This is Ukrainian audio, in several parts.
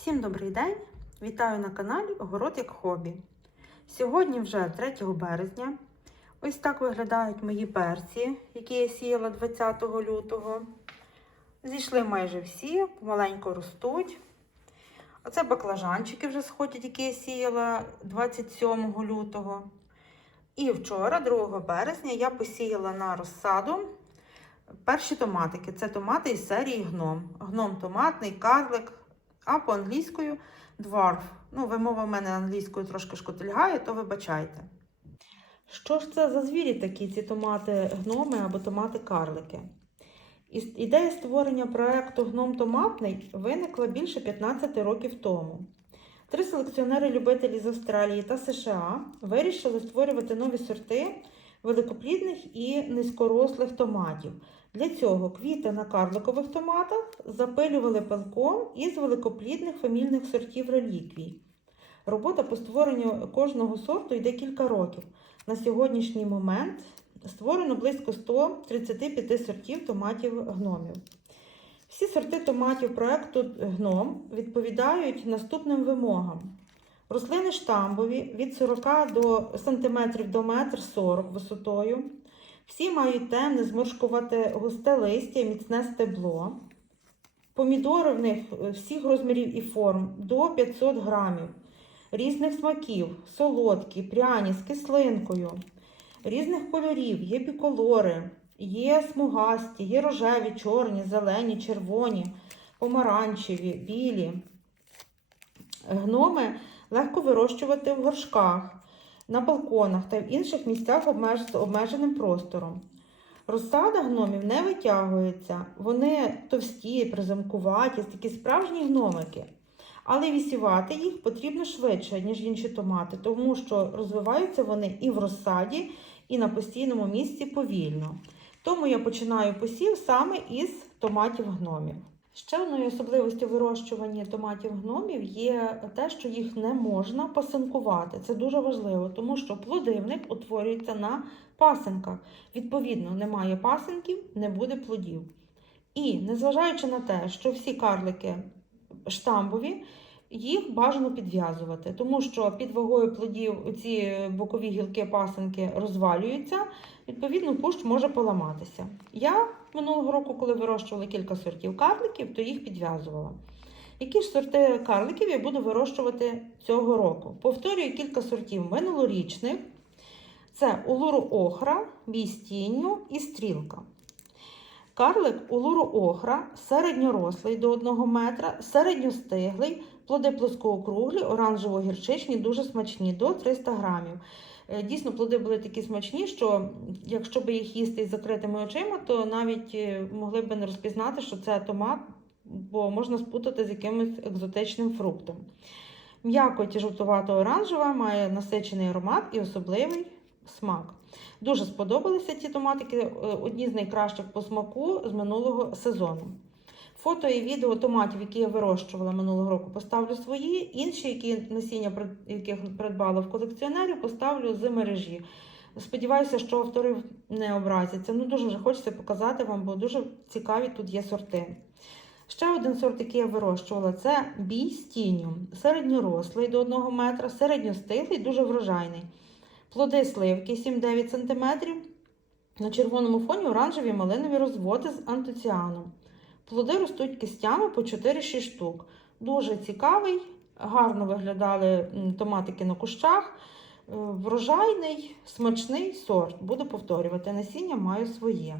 Всім добрий день! Вітаю на каналі Огород як хобі. Сьогодні вже 3 березня. Ось так виглядають мої перці, які я сіяла 20 лютого. Зійшли майже всі, помаленьку ростуть. Оце баклажанчики вже сходять, які я сіяла 27 лютого. І вчора, 2 березня, я посіяла на розсаду перші томатики. Це томати із серії гном. Гном томатний, карлик, а по-англійською dwarf. Ну, вимова в мене англійською трошки шкотильгає, то вибачайте. Що ж це за звірі такі, ці томати гноми або томати-карлики? Ідея створення проекту Гном томатний виникла більше 15 років тому. Три селекціонери-любителі з Австралії та США вирішили створювати нові сорти великоплідних і низькорослих томатів. Для цього квіти на карликових томатах запилювали пилком із великоплідних фамільних сортів реліквій. Робота по створенню кожного сорту йде кілька років. На сьогоднішній момент створено близько 135 сортів томатів гномів. Всі сорти томатів проекту гном відповідають наступним вимогам. Рослини штамбові від 40 до сантиметрів до 1,40 м висотою. Всі мають темне, зморшкувате густе листя, міцне стебло. Помідори в них е, всіх розмірів і форм до 500 грамів, різних смаків, солодкі, пряні, з кислинкою, різних кольорів, є біколори, є смугасті, є рожеві, чорні, зелені, червоні, помаранчеві, білі. Гноми легко вирощувати в горшках, на балконах та в інших місцях з обмеженим простором. Розсада гномів не витягується, вони товсті, приземкуваті, такі справжні гномики. Але вісівати їх потрібно швидше, ніж інші томати, тому що розвиваються вони і в розсаді, і на постійному місці повільно. Тому я починаю посів саме із томатів гномів. Ще одною особливістю вирощування томатів гномів є те, що їх не можна пасинкувати. Це дуже важливо, тому що плодивник утворюється на пасинках. Відповідно, немає пасинків, не буде плодів. І незважаючи на те, що всі карлики штамбові, їх бажано підв'язувати, тому що під вагою плодів ці бокові гілки пасинки розвалюються, відповідно, кущ може поламатися. Я минулого року, коли вирощувала кілька сортів карликів, то їх підв'язувала. Які ж сорти карликів я буду вирощувати цього року? Повторюю кілька сортів минулорічних. Це улуру охра, бій з і стрілка. Карлик улуру охра середньорослий до 1 метра, середньостиглий, плоди плоскоокруглі, оранжево-гірчичні, дуже смачні, до 300 грамів. Е, Дійсно, плоди були такі смачні, що якщо б їх їсти із закритими очима, то навіть е, могли б не розпізнати, що це томат, бо можна спутати з якимось екзотичним фруктом. М'якоть жовтувато-оранжева, має насичений аромат і особливий смак. Дуже сподобалися ці томатики, е, одні з найкращих по смаку з минулого сезону. Фото і відео томатів, які я вирощувала минулого року, поставлю свої. Інші, які насіння яких придбала в колекціонерів, поставлю з мережі. Сподіваюся, що автори не образяться. Ну, дуже вже хочеться показати вам, бо дуже цікаві тут є сорти. Ще один сорт, який я вирощувала, це бій з тінню. Середньорослий до 1 метра, середньостиглий, дуже врожайний. Плоди сливки 7-9 см. На червоному фоні оранжеві малинові розводи з антоціаном. Плоди ростуть кистями по 4-6 штук. Дуже цікавий, гарно виглядали томатики на кущах. Е, Врожайний, смачний сорт. Буду повторювати, насіння маю своє.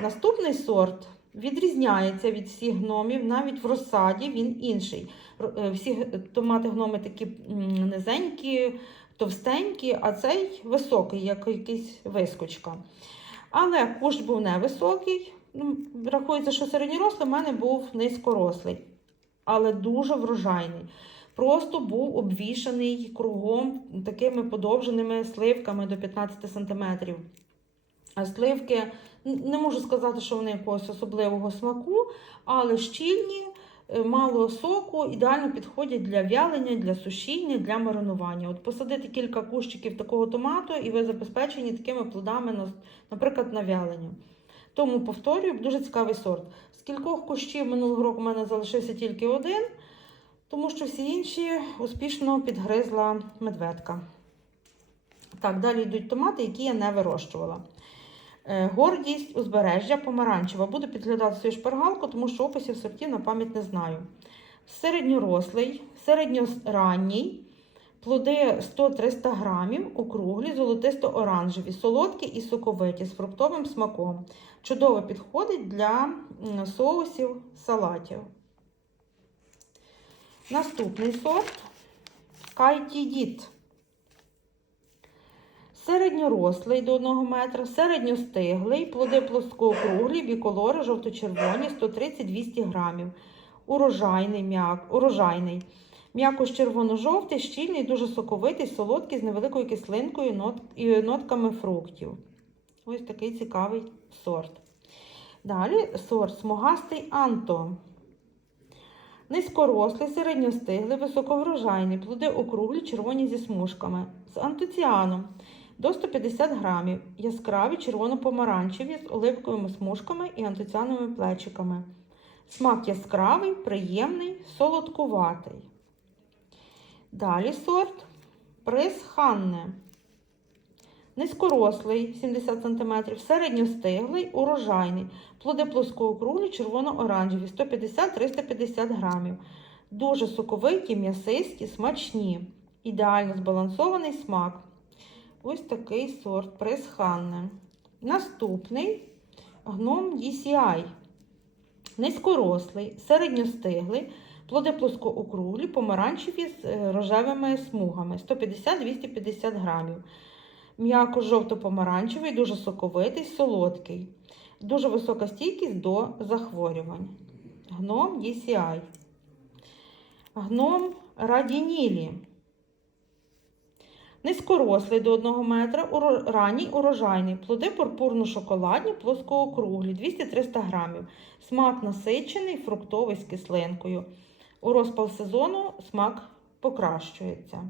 Наступний сорт відрізняється від всіх гномів, навіть в розсаді він інший. Е, Всі томати гноми такі низенькі, товстенькі, а цей високий, як якийсь вискочка. Але кущ був невисокий. Ну, рахується, що середньорослий в мене був низькорослий, але дуже врожайний. Просто був обвішаний кругом такими подовженими сливками до 15 см. А сливки не можу сказати, що вони якогось особливого смаку, але щільні, е, мало соку, ідеально підходять для вялення, для сушіння, для маринування. От посадити кілька кущиків такого томату, і ви забезпечені такими плодами, наприклад, на вялення. Тому повторюю, дуже цікавий сорт. З кількох кущів минулого року в мене залишився тільки один. тому що всі інші успішно підгризла медведка. Так, далі йдуть томати, які я не вирощувала. Е, Гордість узбережжя помаранчева. Буду підглядати свою шпаргалку, тому що описів сортів на пам'ять не знаю. Середньорослий, середньоранній, плоди 100-300 грамів, округлі, золотисто-оранжеві, солодкі і соковиті з фруктовим смаком. Чудово підходить для соусів, салатів. Наступний сорт Кайтідіт. Середньорослий до 1 метра, середньостиглий, плоди плоскоокруглі, біколори, жовто-червоні, 130-200 грамів. Урожайний, м'як, урожайний. М'якош червоно-жовтий, щільний, дуже соковитий, солодкий, з невеликою кислинкою нот, і нотками фруктів. Ось такий цікавий сорт. Далі сорт смугастий Анто. Низькорослий, середньостиглий, високоврожайний, плоди округлі, червоні зі смужками. З антоціаном до 150 грамів. Яскраві червоно-помаранчеві з оливковими смужками і антоціановими плечиками. Смак яскравий, приємний, солодкуватий. Далі сорт приз Ханне. Низькорослий 70 см, середньостиглий, урожайний. Плоди плоскоокруглі, червоно-оранжеві, 150-350 грамів. Дуже соковиті, м'ясисті, смачні. Ідеально збалансований смак. Ось такий сорт приз Ханне. Наступний гном DCI. Низькорослий, середньостиглий, плоди плоскоокруглі, помаранчеві з е, рожевими смугами 150-250 грамів. М'яко жовто-помаранчевий, дуже соковитий, солодкий. Дуже висока стійкість до захворювань. Гном DCI. Гном Радінілі. Низькорослий до 1 метра, ранній урожайний. Плоди пурпурно-шоколадні, плоскоокруглі, 200-300 грамів. Смак насичений, фруктовий з кислинкою. У розпал сезону смак покращується.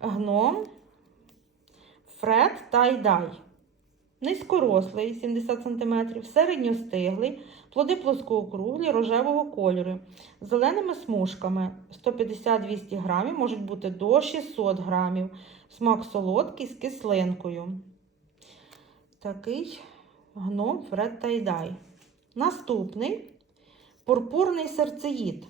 Гном Фред Тайдай. Низькорослий 70 см, середньостиглий, плоди плоскоокруглі, рожевого кольору, зеленими смужками 150-200 грамів, можуть бути до 600 грамів. Смак солодкий з кислинкою. Такий гном Фред Тайдай. Наступний пурпурний серцеїд.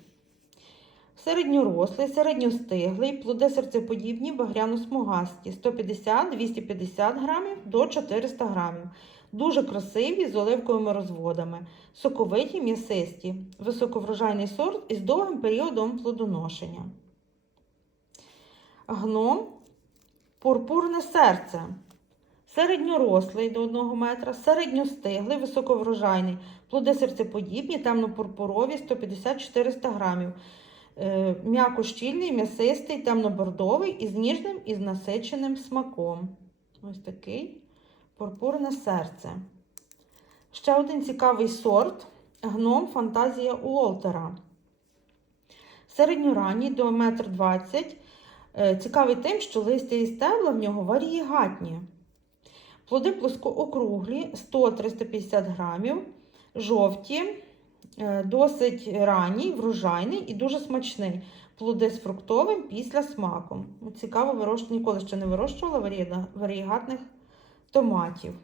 Середньорослий, середньостиглий, плоди серцеподібні, багряно-смугасті 150-250 грамів до 400 грамів. Дуже красиві з оливковими розводами, соковиті, м'ясисті, високоврожайний сорт із довгим періодом плодоношення. Гном пурпурне серце. Середньорослий до 1 метра, середньостиглий, високоврожайний, плоди серцеподібні, темно-пурпурові 150-400 грамів. Е, М'яко щільний, м'ясистий, темно-бордовий із ніжним і насиченим смаком. Ось такий пурпурне серце. Ще один цікавий сорт гном Фантазія Уолтера. Середньоранній до 1,20 м. Е, Цікавий тим, що листя і стебла в нього варієгатні. Плоди плоскоокруглі 100-350 грамів, жовті, е, досить ранній, врожайний і дуже смачний. Плоди з фруктовим після смаком. Цікаво, вирощ... ніколи ще не вирощувала варієгатних томатів.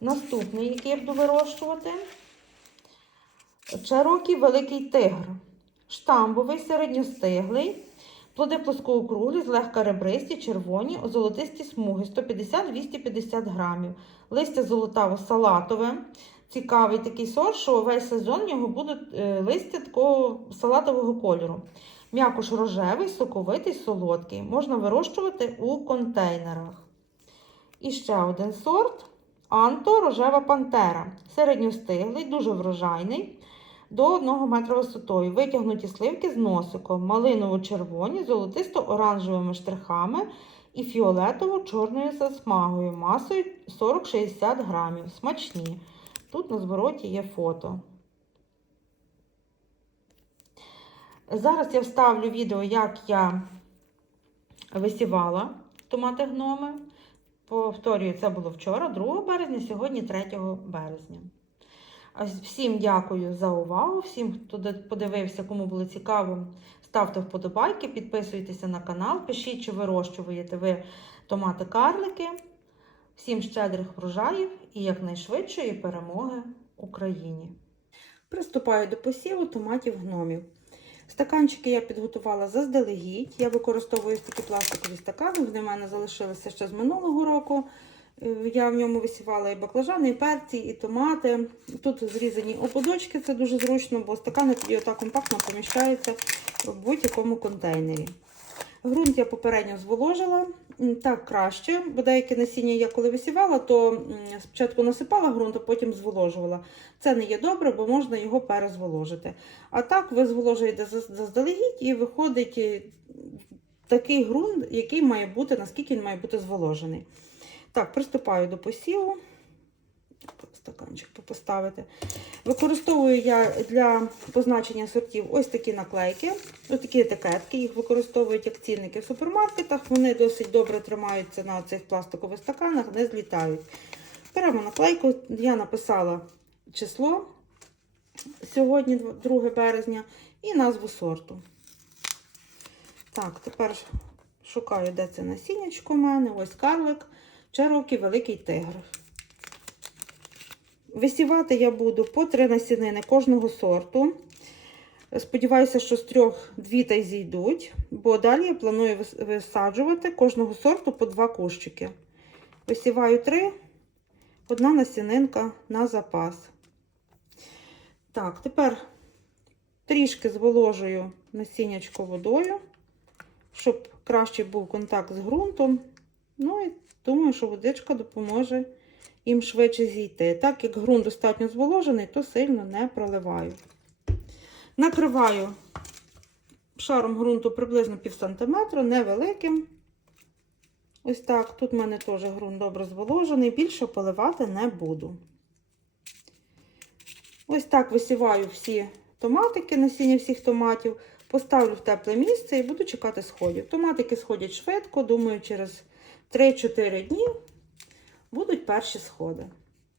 Наступний, який я буду вирощувати, Чарокі Великий Тигр. Штамбовий, середньостиглий. Плоди плоскоокруглі, злегка ребристі, червоні, золотисті смуги 150-250 грамів. Листя золотаво-салатове. Цікавий такий сорт, що весь сезон в нього будуть е, листя такого салатового кольору. М'якош рожевий, соковитий, солодкий. Можна вирощувати у контейнерах. І ще один сорт Анто рожева пантера. Середньостиглий, дуже врожайний. До 1 метра висотою. Витягнуті сливки з носиком, малиново-червоні, золотисто-оранжевими штрихами і фіолетово-чорною засмагою, масою 40-60 грамів. Смачні. Тут на звороті є фото. Зараз я вставлю відео, як я висівала томати гноми. Повторюю, це було вчора, 2 березня, сьогодні 3 березня. Всім дякую за увагу. Всім, хто подивився, кому було цікаво, ставте вподобайки, підписуйтеся на канал, пишіть, чи вирощуєте ви томати-карлики. Всім щедрих врожаїв і якнайшвидшої перемоги Україні. Приступаю до посіву томатів гномів. Стаканчики я підготувала заздалегідь. Я використовую такі пластикові стакани. Вони в мене залишилися ще з минулого року. Я в ньому висівала і баклажани, і перці, і томати. Тут зрізані ободочки, це дуже зручно, бо стакани тоді отак компактно поміщаються в будь-якому контейнері. Грунт я попередньо зволожила, так краще, бо деяке насіння я коли висівала, то спочатку насипала ґрунт, а потім зволожувала. Це не є добре, бо можна його перезволожити. А так ви зволожуєте заздалегідь і виходить е, такий ґрунт, який має бути, наскільки він має бути зволожений. Так, приступаю до посіву. Стаканчик поставити. Використовую я для позначення сортів ось такі наклейки, ось такі етикетки. Їх використовують як цінники в супермаркетах. Вони досить добре тримаються на цих пластикових стаканах, не злітають. Беремо наклейку, я написала число сьогодні, 2 березня, і назву сорту. Так, тепер шукаю, де це насіннячко у мене. Ось карлик, черокі, великий тигр. Висівати я буду по три насінини кожного сорту. Сподіваюся, що з трьох дві та й зійдуть, бо далі я планую висаджувати кожного сорту по два кущики. Висіваю три, одна насінинка на запас. Так, тепер трішки зволожую насіннячко водою, щоб краще був контакт з ґрунтом. Ну і думаю, що водичка допоможе їм швидше зійти. Так як ґрунт достатньо зволожений, то сильно не проливаю. Накриваю шаром ґрунту приблизно пів сантиметра, невеликим. Ось так. Тут в мене теж ґрунт добре зволожений, більше поливати не буду. Ось так висіваю всі томатики, насіння всіх томатів, поставлю в тепле місце і буду чекати сходів. Томатики сходять швидко, думаю, через 3-4 дні будуть перші сходи.